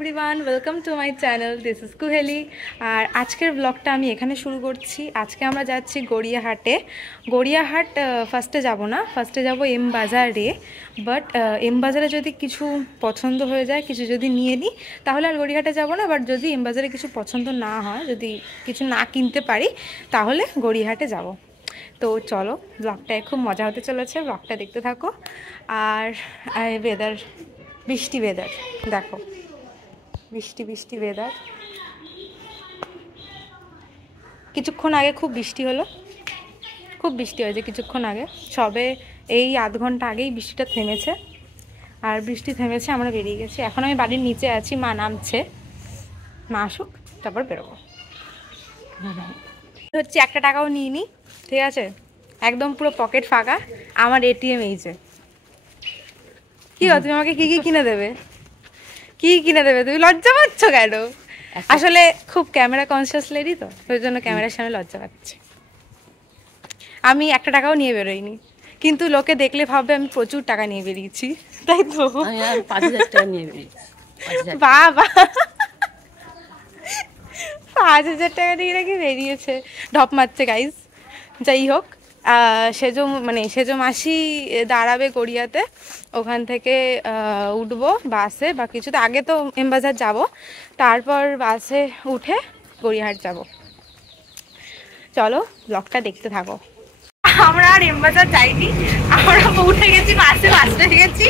Everyone, welcome to my channel. This is Kuheli. আর আজকের ব্লগটা আমি এখানে শুরু করছি। আজকে আমরা যাচ্ছি গড়িয়াহাটে। গড়িয়াহাট ফার্স্টে যাব না, ফার্স্টে যাব এম বাজারে। বাট এম বাজারে যদি কিছু পছন্দ হয়ে যায়, কিছু যদি নিয়ে নিই, তাহলে আর গড়িয়াহাটে যাব না। বাট যদি এম বাজারে কিছু পছন্দ না হয়, যদি কিছু না কিনতে পারি, তাহলে গড়িয়াহাটে যাব। তো চলো, ব্লগটায় খুব মজা হতে চলেছে, ব্লগটা দেখতে থাকো। আর ওয়েদার, বৃষ্টি ওয়েদার, দেখো বৃষ্টি বৃষ্টি ওয়েদার। কিছুক্ষণ আগে খুব বৃষ্টি হলো, খুব বৃষ্টি হয়েছে কিছুক্ষণ আগে, সবে এই আধ ঘন্টা আগেই বৃষ্টিটা থেমেছে। আর বৃষ্টি থেমেছে, আমরা বেরিয়ে গেছি। এখন আমি বাড়ির নিচে আছি, মা নামছে, মা আসুক তারপর বেরোবো। হচ্ছে 1 টাকাও নিইনি, ঠিক আছে, একদম পুরো পকেট ফাঁকা। আমার এটিএম এই যে। কি হয়, তুমি আমাকে কি কি কিনে দেবে? কি কিনে দেবে? তুমি লজ্জা পাচ্ছ কেন? আসলে খুব ক্যামেরা কনসিয়াস লেডি, তো ওই জন্য ক্যামেরার সামনে লজ্জা পাচ্ছি। আমি 1 টাকাও নিয়ে বেরোইনি, কিন্তু লোকে দেখলে ভাববে আমি প্রচুর টাকা নিয়ে বেরিয়েছি, তাই তো। 5,000 টাকা নিয়ে বেরিয়েছি। বাবা, 5,000 টাকা নিয়ে নাকি বেরিয়েছে, ঢপ মারছে গাইজ। যাই হোক, সেজো মাসি দাঁড়াবে গড়িয়াতে, ওখান থেকে উঠবো বাসে বা কিছুতে। আগে তো এমবাজার যাব, তারপর বাসে উঠে গড়িয়াহাট যাব। চলো, ব্লগটা দেখতে থাকো। আমরা আর এমবাজার যাইনি, আমরা উঠে গেছি বাসে, বাসে গেছি।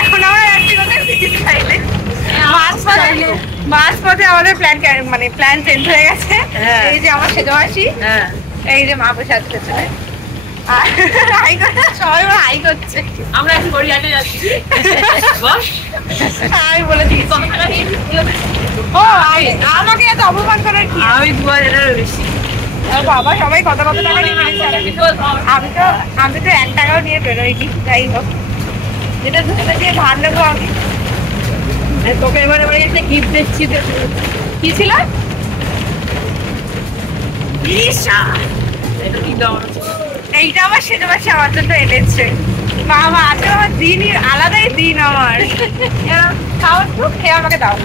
এখন আমরা যাচ্ছি কোথায়? ব্রিটিশ সাইডে। বাস পথে আমাদের প্ল্যান চেঞ্জ হয়ে গেছে। এই যে আমার সেজো মাসি, এই যে মা বসে আছে পেছনে, সবাই হাই করছে। আমরা এখন গড়িয়াহাটে যাচ্ছি। আমি বলে দিয়েছি। ও আমাকে এত অপমান করার কি? আমি 2,000 বেশি। বাবা, সবাই কত কত টাকা নিয়ে বেরিয়েছে, আমি তো 1 টাকাও নিয়ে বেরোইনি। যাই হোক, যেটা সেটা দিয়ে ধার নেবো আমি। তোকে এবারে একটা গিফট দিচ্ছি। কি ছিল? এইটা আমার সেটা মাসে আমার জন্য এনেছে। বাবা, আজকে আমার দিনই আলাদাই দিন আমার। খাও একটু, খেয়ে আমাকে দাও।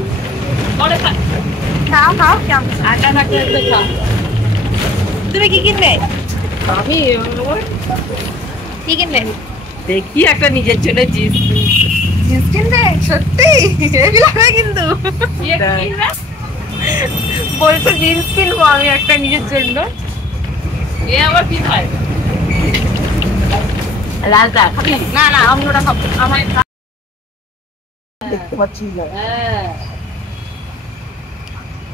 খাও খাও, কেমন? আটা থাকলে একটু খা। তুমি কি কিনলে? আমি কি কিনলে? দেখি একটা নিজের জন্য জিন্স কিনবে? সত্যি হেভি লাগবে কিন্তু। বলছো জিন্স কিনবো আমি একটা নিজের জন্য। এ আবার কি খায়? লালটা খাবি? না না, অন্যটা খাবো। আমার দেখতে পাচ্ছি না। হ্যাঁ,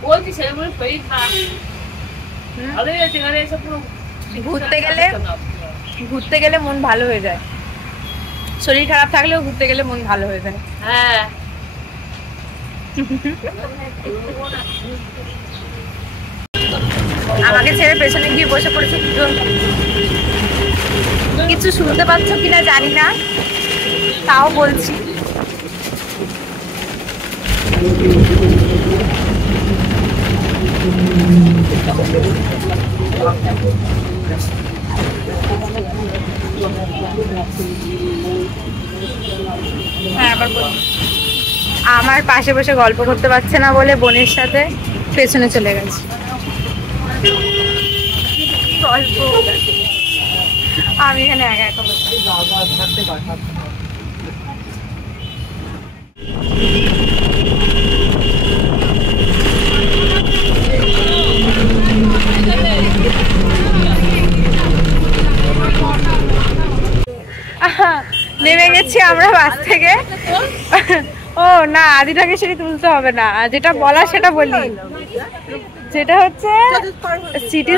বলছি সেগুলো শরীর খারাপ। ভালো হয়েছে, এখানে এসে পুরো ঘুরতে গেলে মন ভালো হয়ে যায়। শরীর খারাপ থাকলেও ঘুরতে গেলে মন ভালো হয়ে যায়। হ্যাঁ। আমাকে ছেড়ে পেছনে গিয়ে বসে পড়েছে দুজন। কিছু শুনতে পাচ্ছ কিনা জানি না, তাও বলছি। হ্যাঁ, আমার পাশে বসে গল্প করতে পারছে না বলে বোনের সাথে পেছনে চলে গেছে। গল্প, আমি এখানে একা একা বসে। নেমে গেছি আমরা বাস থেকে। ও না, আদিটাকে সেটা তুলতে হবে না, যেটা বলা সেটা বলি। যেটা হচ্ছে সিটি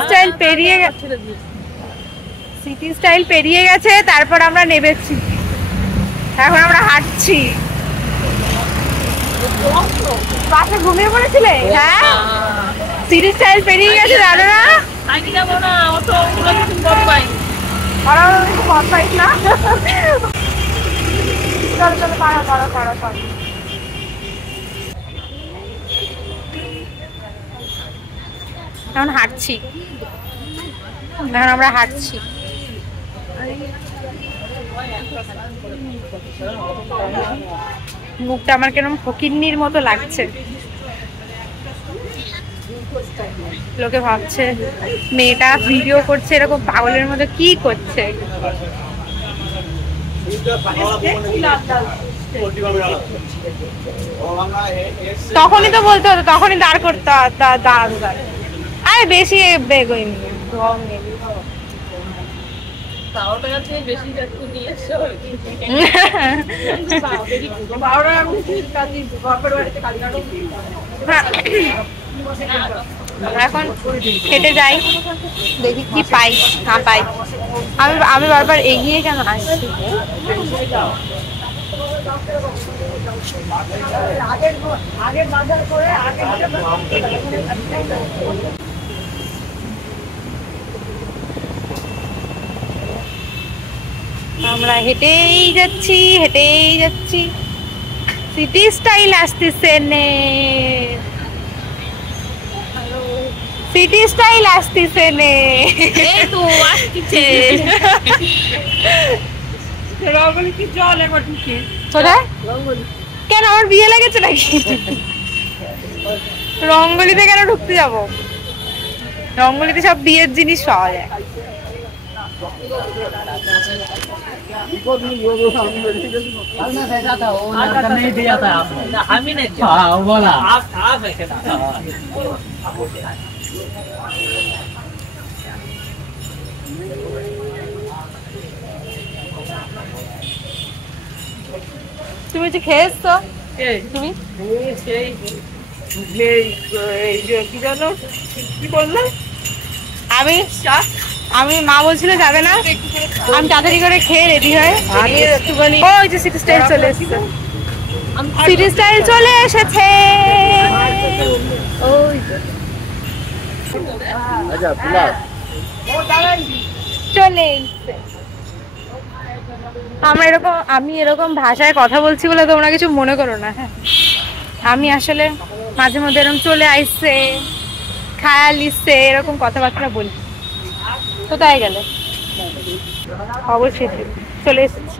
স্টাইল পেরিয়ে গেছে, তারপর আমরা নেমেছি, এখন আমরা হাঁটছি। বাসে ঘুমিয়ে পড়েছিলে? হ্যাঁ, সিটি স্টাইল পেরিয়ে গেছে, জানো না? এখন হাঁটছি, এখন আমরা হাঁটছি। মুখটা আমার কেরম ফকিন্নির মতো লাগছে। লোকে ভাবছে মেয়েটা ভিডিও করছে এরকম পাগলের মতো, কি করছে? তখনই তো বলতে হতো, তখনই দাঁড় করতে দাঁড়। আরে বেশি বেগই এখন হেঁটে যাই, দেখি কি পাই না পাই। আমি বারবার এগিয়ে কেন আসছি? আমরা হেঁটেই যাচ্ছি, হেঁটেই যাচ্ছি। সিটি স্টাইল আসতেছে নে, সিটি স্টাইল আসতেছে নে। এই তো আসছে রঙ্গলি কি জল একবার ঢুকে কোথায়? কেন আমার বিয়ে লেগেছে নাকি? রঙ্গলিতে কেন ঢুকতে যাবো? রঙ্গলিতে সব বিয়ের জিনিস পাওয়া যায়। তুমি যে খেয়ে এসছো, তুমি কি জানো কি বললে? আমি মা বলছিল যাবে না, আমি তাড়াতাড়ি করে খেয়ে রেডি হয়ে একটুখানি ওই যে সিটি স্টাইল চলে এসেছে, সিটি স্টাইল চলে এসেছে। ওই চলে এসেছে। আমি এরকম ভাষায় কথা বলছি বলে তোমরা কিছু মনে করো না। হ্যাঁ, আমি আসলে মাঝে মধ্যে এরকম চলে আইসে, খায়াল ইসছে, এরকম কথাবার্তা বলি। কোথায় গেলে? অবশ্যই চলে এসেছি।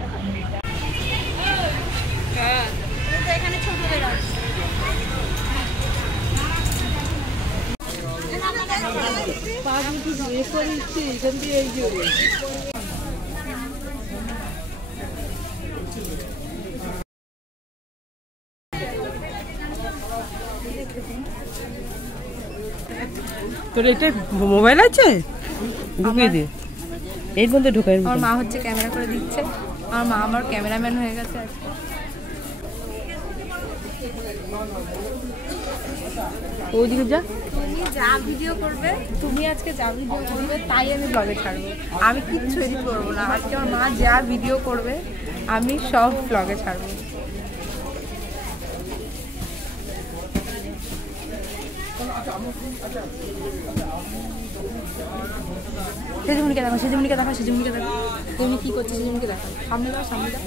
তোর এটা মোবাইল আছে? ঢুকিয়ে দে, এই মধ্যে ঢুকাই। আমার মা হচ্ছে ক্যামেরা করে দিচ্ছে, আমার মা আমার ক্যামেরাম্যান হয়ে গেছে। ওইদিকে যা, তুমি যা ভিডিও করবে, তুমি আজকে যা ভিডিও করবে তাই আমি ব্লগে ছাড়বো। আমি কিচ্ছু এডিট করবো না। আজকে আমার মা যা ভিডিও করবে আমি সব ব্লগে ছাড়বো। সেজুমনিকে দেখো, সেজুমনিকে দেখো, সেজুমনিকে দেখো। তুমি কি করছো? সেজুমনিকে দেখো। সামনে যাও, সামনে যাও।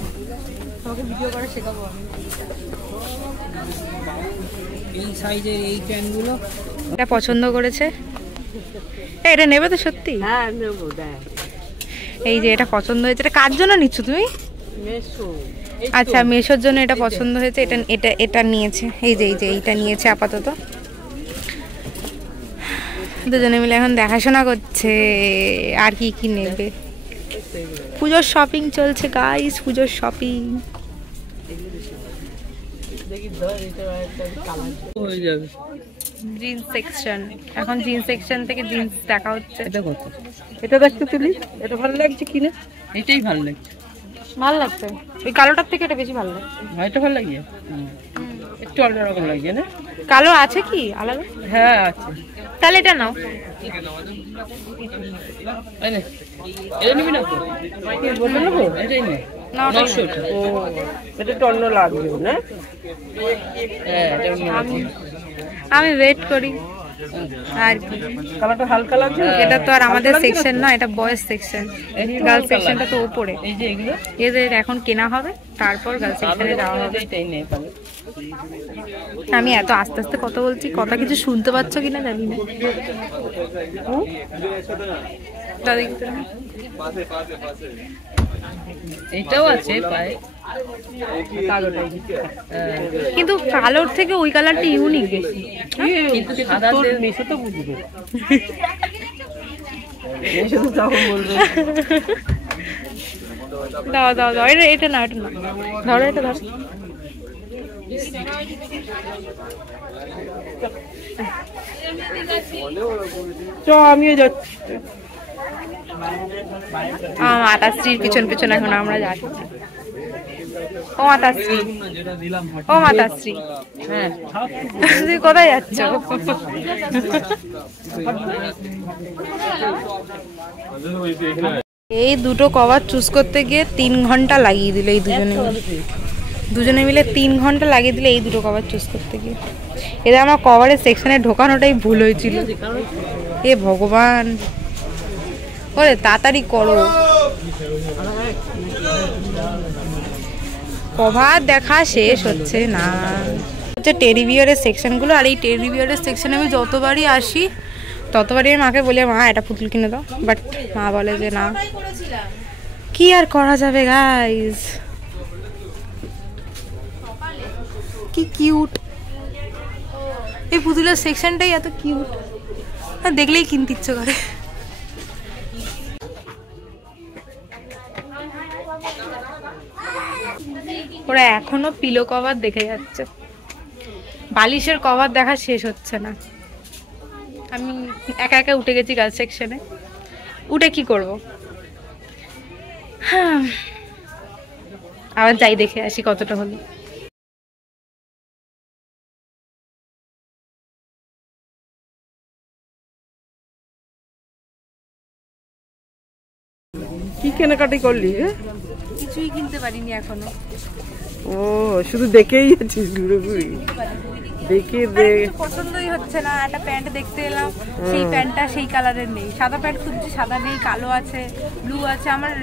তোমাকে ভিডিও করা শেখাবো আমি। এই সাইজের এই প্যান্টগুলো এটা পছন্দ করেছে। এটা নেবে তো সত্যি? হ্যাঁ নেবো। দেখ এই যে এটা পছন্দ হয়েছে। এটা কার জন্য নিচ্ছ তুমি? মেশো। আচ্ছা, মেশোর জন্য এটা পছন্দ হয়েছে। এটা এটা এটা নিয়েছে। এই যে এইটা নিয়েছে আপাতত। দুজনে মিলে এখন দেখাশোনা করছে আর কি কি নেবে। পুজোর শপিং চলছে গাইস, পুজোর শপিং। হয়ে যাবে জিন্স সেকশন, এখন জিন্স সেকশন থেকে জিন্স দেখা হচ্ছে। এটা কত? এটা দেখতে তুলি, এটা ভালো লাগছে কিনা? এটাই ভালো লাগছে। ভালো লাগছে, ওই কালোটার থেকে এটা বেশি ভালো লাগছে। এটা ভালো লাগছে, একটু অন্যরকম লাগছে না? কালো আছে কি আলাদা? হ্যাঁ আছে। তাহলে এটা নাও। এটা নিবি না? বলতে নেবো, এটাই নে। ও এটা তো অন্য লাগবে না? হ্যাঁ আমি ওয়েট করি আর কি। কালারটা হালকা লাগছে। এটা তো আর আমাদের সেকশন না, এটা বয়েজ সেকশন। গার্লস সেকশনটা তো উপরে। এই যে এগুলো এদের এখন কেনা হবে, তারপর গার্লস সেকশনে যাওয়া হবে। এটাই নে তাহলে। আমি এত আস্তে আস্তে কথা বলছি, কথা কিছু শুনতে পাচ্ছ কিনা জানি না। এইটাও আছে পায়ে, কিন্তু কালোর থেকে ওই কালারটা ইউনিক বেশি। কিন্তু সাদা মেশো তো বুঝবে, মেশো তো তখন বলবে। দাও দাও দাও, এটা এটা না, এটা না, ধরো এটা ধরো। আমিও যাচ্ছি। মাতাশ্রীর পিছন পিছন এখন আমরা যাচ্ছি। ও মাতাশ্রী, ও মাতাশ্রী, হ্যাঁ তুমি কোথায় যাচ্ছ? এই দুটো কভার চুজ করতে গিয়ে 3 ঘন্টা লাগিয়ে দিল এই দুজনে মিলে 3 ঘন্টা লাগিয়ে দিলে এই দুটো কভার চুজ করতে গিয়ে। এদের আমার কভারের সেকশনে ঢোকানোটাই ভুল হয়েছিল। এ ভগবান, ওরে তাড়াতাড়ি করো, কভার দেখা শেষ হচ্ছে না। হচ্ছে টেডি বিয়ারের সেকশনগুলো, আর এই টেডি বিয়ারের সেকশনে আমি যতবারই আসি ততবারই আমি মাকে বলি, মা এটা পুতুল কিনে দাও, বাট মা বলে যে না, কি আর করা যাবে গাইস। কি কিউট এই পুতুলের সেকশনটাই, এত কিউট, দেখলেই কিনতে ইচ্ছে করে। ওরা এখনো পিলো কভার দেখে যাচ্ছে, বালিশের কভার দেখা শেষ হচ্ছে না। আমি একা একা উঠে গেছি গার্লস সেকশনে, উঠে কি করব, হ্যাঁ আবার যাই দেখে আসি কতটা হলো। কি কেনাকাটি করলি? কিছুই কিনতে পারিনি এখনো। ও শুধু দেখেই যাচ্ছিস ঘুরে ঘুরে, দেখে পছন্দই হচ্ছে না। একটা প্যান্ট দেখতে এলাম, সেই প্যান্টটা সেই কালারের নেই। সাদা প্যান্ট খুঁজছি, সাদা নেই, কালো আছে, ব্লু আছে। আমার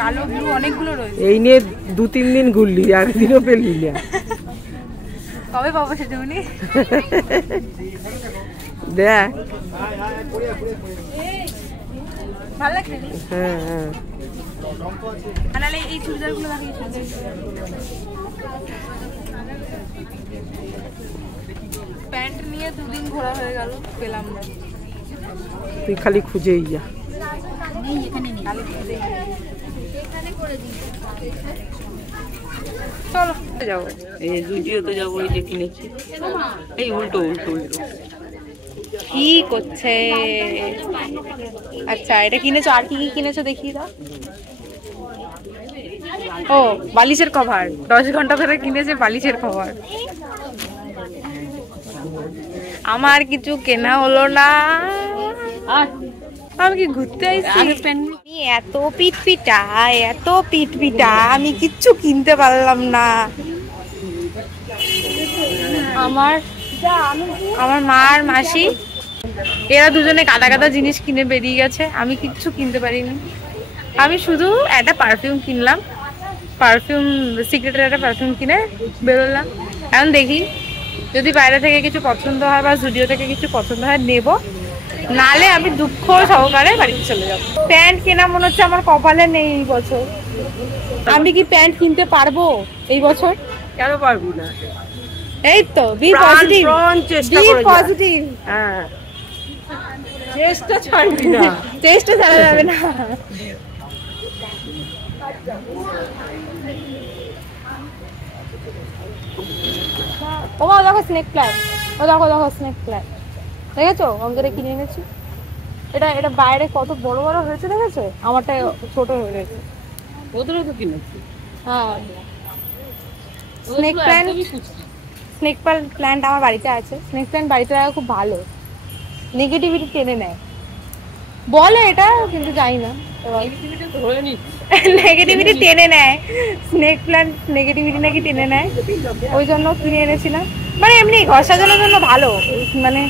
কালো ব্লু অনেকগুলো রয়েছে। এই নিয়ে 2-3 দিন ঘুরলি, একদিনও পেলি না। কবে পাবো সেটা উনি? দেখ ভালো লাগছে। হ্যাঁ হ্যাঁ, আনালে এই চুড়িদারগুলো দেখিয়ে, প্যান্ট নিয়ে 2 দিন ঘোরা হয়ে গেল, পেলাম না। তুই খালি খুঁজেই যা। চলো যাবো, এই জুডিওতে যাবো, এই যে কিনেছি। এই উল্টো উল্টো উল্টো কি করছে? আচ্ছা এটা কিনেছো, আর কি কি কিনেছো দেখিয়ে দাও। ও বালিশের কভার, 10 ঘন্টা ধরে কিনেছে বালিশের কভার। আমার কিছু কেনা হলো না, আমি কি ঘুরতে আইছি? এত পিটপিটা, এত পিটপিটা, আমি কিচ্ছু কিনতে পারলাম না। আমার মা আর মাসি এরা দুজনে গাদা গাদা জিনিস কিনে বেরিয়ে গেছে, আমি কিচ্ছু কিনতে পারিনি। আমি শুধু একটা পারফিউম কিনলাম, পারফিউম সিক্রেটের একটা পারফিউম কিনে বেরোলাম। এখন দেখি যদি বাইরে থেকে কিছু পছন্দ হয় বা জুডিও থেকে কিছু পছন্দ হয় নেব, নালে আমি দুঃখ সহকারে বাড়িতে চলে যাবো। প্যান্ট কেনা মনে হচ্ছে আমার কপালে নেই এই বছর। আমি কি প্যান্ট কিনতে পারবো এই বছর? কেন পারবো না? এই তো বি পজিটিভ, বি পজিটিভ। হ্যাঁ চেষ্টা ছাড়বি না, চেষ্টা ছাড়া যাবে না। ও মা দেখো স্নেক প্ল্যান্ট, ও দেখো দেখো স্নেক প্ল্যান্ট দেখেছো? অঙ্কেরে কিনে এনেছি। এটা বাইরে কত বড় বড় হয়েছে দেখেছো? আমারটা ছোট হয়ে গেছে। ওদেরও তো কিনেছি। হ্যাঁ স্নেক প্ল্যান্ট, স্নেক প্ল্যান্ট আমার বাড়িতে আছে। স্নেক প্ল্যান্ট বাড়িতে রাখা খুব ভালো, নেগেটিভিটি টেনে নেয় বলে এটা, কিন্তু জানি না। নেগেটিভিটি টেনে নেয় স্নেক প্ল্যান্ট, নেগেটিভিটি নাকি টেনে নেয়, ওই জন্য কিনে এনেছিলাম। মানে এমনি ঘর সাজানোর জন্য ভালো, মানে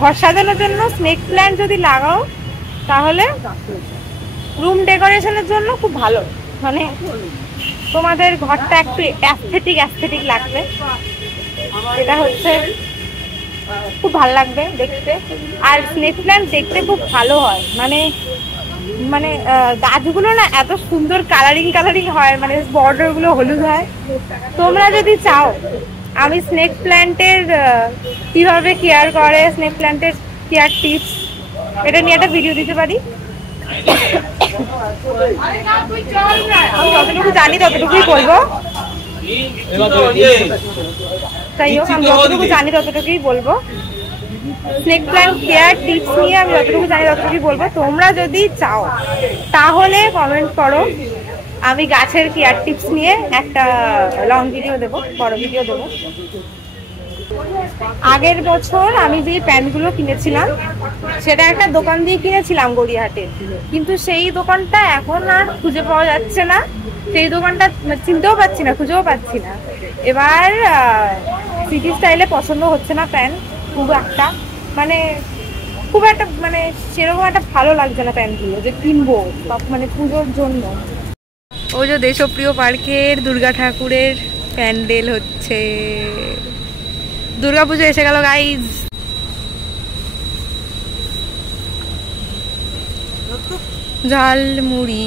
ঘর সাজানোর জন্য স্নেক প্ল্যান্ট যদি লাগাও তাহলে রুম ডেকোরেশনের জন্য খুব ভালো। মানে তোমাদের ঘরটা একটু অ্যাস্থেটিক লাগবে, এটা হচ্ছে খুব ভালো লাগবে দেখতে। আর স্নেক প্ল্যান্ট দেখতে খুব ভালো হয়, মানে মানে গাছগুলো না এত সুন্দর কালারিং কালারিং হয়, মানে বর্ডার গুলো হলুদ হয়। তোমরা যদি চাও আমি স্নেক প্ল্যান্টের কিভাবে কেয়ার করে, স্নেক প্ল্যান্টের কেয়ার টিপস, এটা নিয়ে একটা ভিডিও দিতে পারি। আমি যতটুকু জানি ততটুকুই বলবো। তাই হোক, আমি যতটুকু জানি ততটুকুই বলবো। স্নেক প্ল্যান্ট কেয়ার টিপস নিয়ে আমি যতটুকু জানি ততটুকুই বলবো। তোমরা যদি চাও তাহলে কমেন্ট করো, আমি গাছের কেয়ার টিপস নিয়ে একটা লং ভিডিও দেবো, বড় ভিডিও দেবো। আগের বছর আমি যে প্যান্টগুলো কিনেছিলাম সেটা একটা দোকান দিয়ে কিনেছিলাম গড়িয়াহাটে, কিন্তু সেই দোকানটা এখন আর খুঁজে পাওয়া যাচ্ছে না। সেই দোকানটা চিনতেও পাচ্ছি না, খুঁজেও পাচ্ছি না। এবার সিটি স্টাইলে পছন্দ হচ্ছে না প্যান্ট খুব একটা, মানে খুব একটা মানে সেরকম একটা ভালো লাগছে না প্যান্টগুলো যে কিনবো মানে পুজোর জন্য। ওই যে দেশপ্রিয় পার্কের দুর্গা ঠাকুরের প্যান্ডেল হচ্ছে, দুর্গাপুজো এসে গেল গাইজ। ঝালমুড়ি,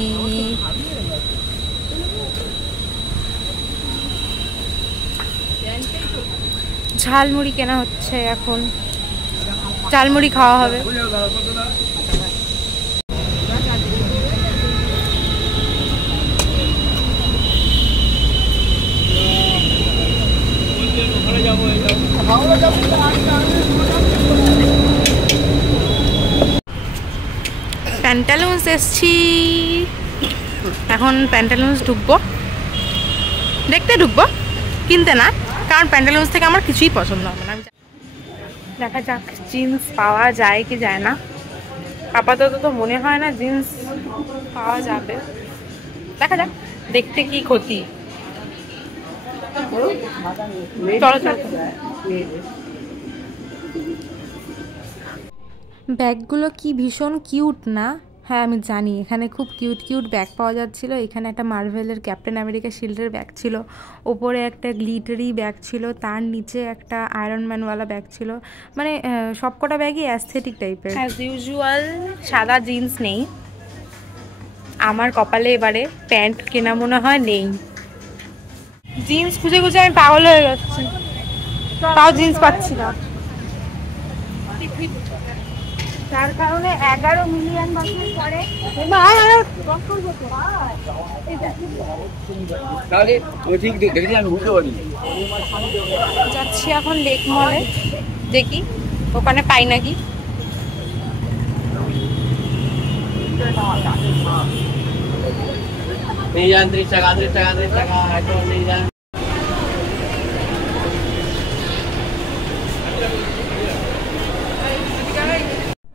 ঝালমুড়ি কেনা হচ্ছে, এখন ঝালমুড়ি খাওয়া হবে। প্যান্টালুন্স এসছি, এখন প্যান্টালুন্স ঢুকবো, দেখতে ঢুকবো, কিনতে না, কারণ প্যান্টালুন্স থেকে আমার কিছুই পছন্দ হবে না। দেখা যাক জিন্স পাওয়া যায় কি যায় না। আপাতত তো মনে হয় না জিন্স পাওয়া যাবে, দেখা যাক, দেখতে কি ক্ষতি। চলো চলো। ব্যাগগুলো কি ভীষণ কিউট না? হ্যাঁ আমি জানি, এখানে খুব কিউট কিউট ব্যাগ পাওয়া যাচ্ছিল। এখানে একটা মার্ভেলের ক্যাপ্টেন আমেরিকা শিল্ডের ব্যাগ ছিল, ওপরে একটা গ্লিটারি ব্যাগ ছিল, তার নিচে একটা আয়রন ম্যানওয়ালা ব্যাগ ছিল। মানে সবকটা ব্যাগই অ্যাস্থেটিক টাইপের। অ্যাজ ইউজুয়াল সাদা জিন্স নেই আমার কপালে, এবারে প্যান্ট কেনা মনে হয় নেই। জিন্স খুঁজে খুঁজে আমি পাগল হয়ে যাচ্ছি, তাও জিন্স পাচ্ছি না। তার কারণে 11 মিলিয়ন বছর পরে যাচ্ছি এখন লেক মলে, দেখি ওখানে পাই নাকি।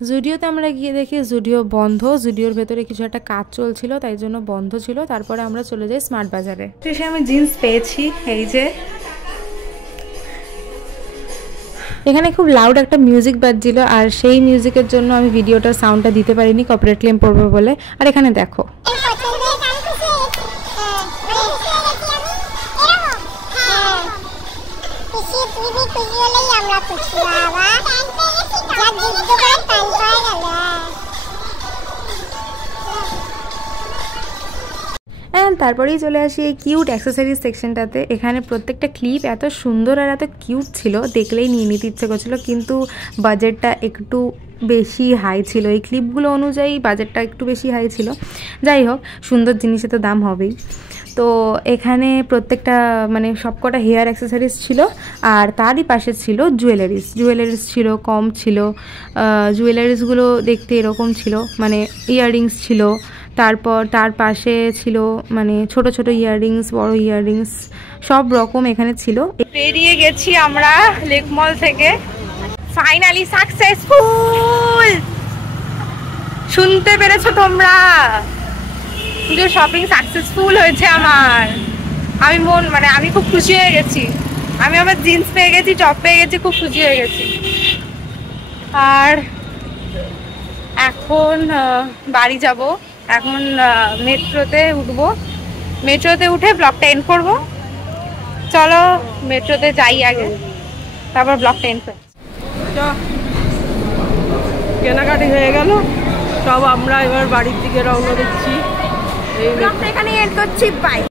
জুডিওতে আমরা গিয়ে দেখি জুডিও বন্ধ, জুডিওর ভেতরে কিছু একটা কাজ চলছিল তাই জন্য বন্ধ ছিল। তারপরে আমরা চলে যাই স্মার্ট বাজারে। শেষে আমি জিন্স পেয়েছি, এই যে। এখানে খুব লাউড একটা মিউজিক বাজছিল, আর সেই মিউজিকের জন্য আমি ভিডিওটার সাউন্ডটা দিতে পারিনি, কপিরাইট ক্লেম পড়বে বলে। আর এখানে দেখো তারপরেই চলে আসি এই কিউট অ্যাক্সেসরিজ সেকশনটাতে। এখানে প্রত্যেকটা ক্লিপ এত সুন্দর আর এত কিউট ছিল, দেখলেই নিয়ে নিতে ইচ্ছে করছিল, কিন্তু বাজেটটা একটু বেশি হাই ছিল। এই ক্লিপগুলো অনুযায়ী বাজেটটা একটু বেশি হাই ছিল। যাই হোক, সুন্দর জিনিসের তো দাম হবেই। তো এখানে প্রত্যেকটা মানে সবকটা হেয়ার অ্যাক্সেসরিজ ছিল, আর তারই পাশে ছিল জুয়েলারিস ছিল, কম ছিল। জুয়েলারিসগুলো দেখতে এরকম ছিল, মানে ইয়াররিংস ছিল, তারপর তার পাশে ছিল মানে ছোট ছোট ইয়াররিংস, বড় ইয়াররিংস, সব রকম এখানে ছিল। বেরিয়ে গেছি আমরা লেক মল থেকে, ফাইনালি সাকসেসফুল। শুনতে পেরেছো তোমরা? পুজোর শপিং সাকসেসফুল হয়েছে আমার। আমি খুব খুশি হয়ে গেছি। আমি আমার জিন্স পেয়ে গেছি, টপ পেয়ে গেছি, খুব খুশি হয়ে গেছি। আর এখন বাড়ি যাব, এখন মেট্রোতে উঠবো, মেট্রোতে উঠে ব্লগটা এন্ড করবো। চলো মেট্রোতে যাই আগে, তারপর ব্লগটা এন্ড করবো। কেনাকাটি হয়ে গেল, সব আমরা এবার বাড়ির দিকে রওনা দিচ্ছি। এই এখানে এড করছি, বাই।